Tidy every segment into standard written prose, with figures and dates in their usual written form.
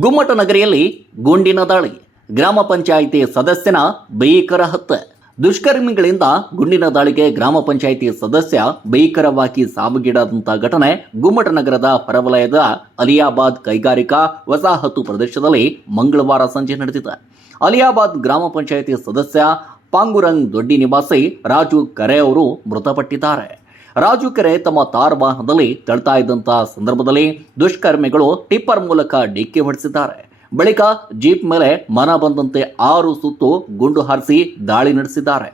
ಗುಮ್ಮಟನಗರಿಯಲ್ಲಿ ಗುಂಡಿನ ದಾಳಿ, ಗ್ರಾಮ ಪಂಚಾಯಿತಿ ಸದಸ್ಯನ ಭೀಕರ ಹತ್ಯೆ. ದುಷ್ಕರ್ಮಿಗಳಿಂದ ಗುಂಡಿನ ದಾಳಿಗೆ ಗ್ರಾಮ ಪಂಚಾಯಿತಿ ಸದಸ್ಯ ಭೀಕರವಾಗಿ ಸಾವಿಗೀಡಾದಂತಹ ಘಟನೆ ಗುಮ್ಮಟನಗರದ ಹೊರವಲಯದ ಅಲಿಯಾಬಾದ್ ಕೈಗಾರಿಕಾ ವಸಾಹತು ಪ್ರದೇಶದಲ್ಲಿ ಮಂಗಳವಾರ ಸಂಜೆ ನಡೆದಿದೆ. ಅಲಿಯಾಬಾದ್ ಗ್ರಾಮ ಪಂಚಾಯಿತಿ ಸದಸ್ಯ ಪಾಂಗುರಂಗ್ ದೊಡ್ಡಿ ನಿವಾಸಿ ರಾಜು ಕರೆ ಅವರು ಮೃತಪಟ್ಟಿದ್ದಾರೆ. ರಾಜು ಕೆರೆ ತಮ್ಮ ತಾರ್ ವಾಹನದಲ್ಲಿ ತೆರಳುತ್ತಾ ಇದ್ದಂತಹ ಸಂದರ್ಭದಲ್ಲಿ ದುಷ್ಕರ್ಮಿಗಳು ಟಿಪ್ಪರ್ ಮೂಲಕ ಡಿಕ್ಕಿ ಹೊಡೆಸಿದ್ದಾರೆ. ಬಳಿಕ ಜೀಪ್ ಮೇಲೆ ಮನ ಬಂದಂತೆ 6 ಸುತ್ತು ಗುಂಡು ಹಾರಿಸಿ ದಾಳಿ ನಡೆಸಿದ್ದಾರೆ.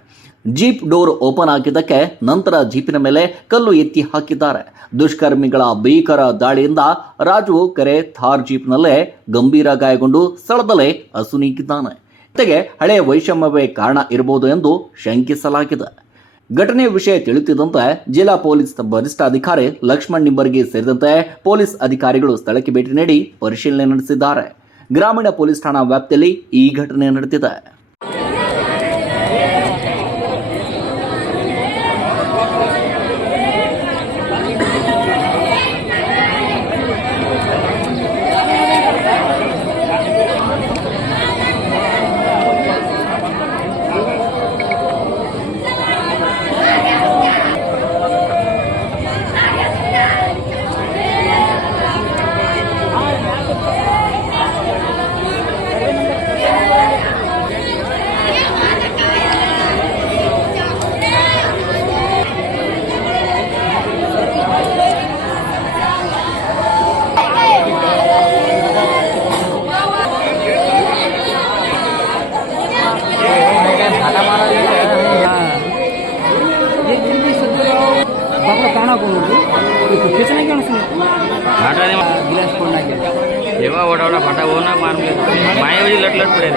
ಜೀಪ್ ಡೋರ್ ಓಪನ್ ಆಗಿದ್ದಕ್ಕೆ ನಂತರ ಜೀಪಿನ ಮೇಲೆ ಕಲ್ಲು ಎತ್ತಿ ಹಾಕಿದ್ದಾರೆ. ದುಷ್ಕರ್ಮಿಗಳ ಭೀಕರ ದಾಳಿಯಿಂದ ರಾಜು ಕೆರೆ ಥಾರ್ ಜೀಪ್ನಲ್ಲೇ ಗಂಭೀರ ಗಾಯಗೊಂಡು ಸ್ಥಳದಲ್ಲೇ ಅಸುನೀಗಿದ್ದಾನೆ. ಜೊತೆಗೆ ಹಳೆಯ ವೈಷಮ್ಯವೇ ಕಾರಣ ಇರಬಹುದು ಎಂದು ಶಂಕಿಸಲಾಗಿದೆ. ಘಟನೆಯ ವಿಷಯ ತಿಳಿಯುತ್ತಿದ್ದಂತೆ ಜಿಲ್ಲಾ ಪೊಲೀಸ್ ವರಿಷ್ಠಾಧಿಕಾರಿ ಲಕ್ಷ್ಮಣ್ ನಿಂಬರ್ಗಿ ಸೇರಿದಂತೆ ಪೊಲೀಸ್ ಅಧಿಕಾರಿಗಳು ಸ್ಥಳಕ್ಕೆ ಭೇಟಿ ನೀಡಿ ಪರಿಶೀಲನೆ ನಡೆಸಿದ್ದಾರೆ. ಗ್ರಾಮೀಣ ಪೊಲೀಸ್ ಠಾಣಾ ವ್ಯಾಪ್ತಿಯಲ್ಲಿ ಈ ಘಟನೆ ನಡೆದಿದೆ. एवा वड़ा वड़ा फटा वो ना मार माया लट लट पड़े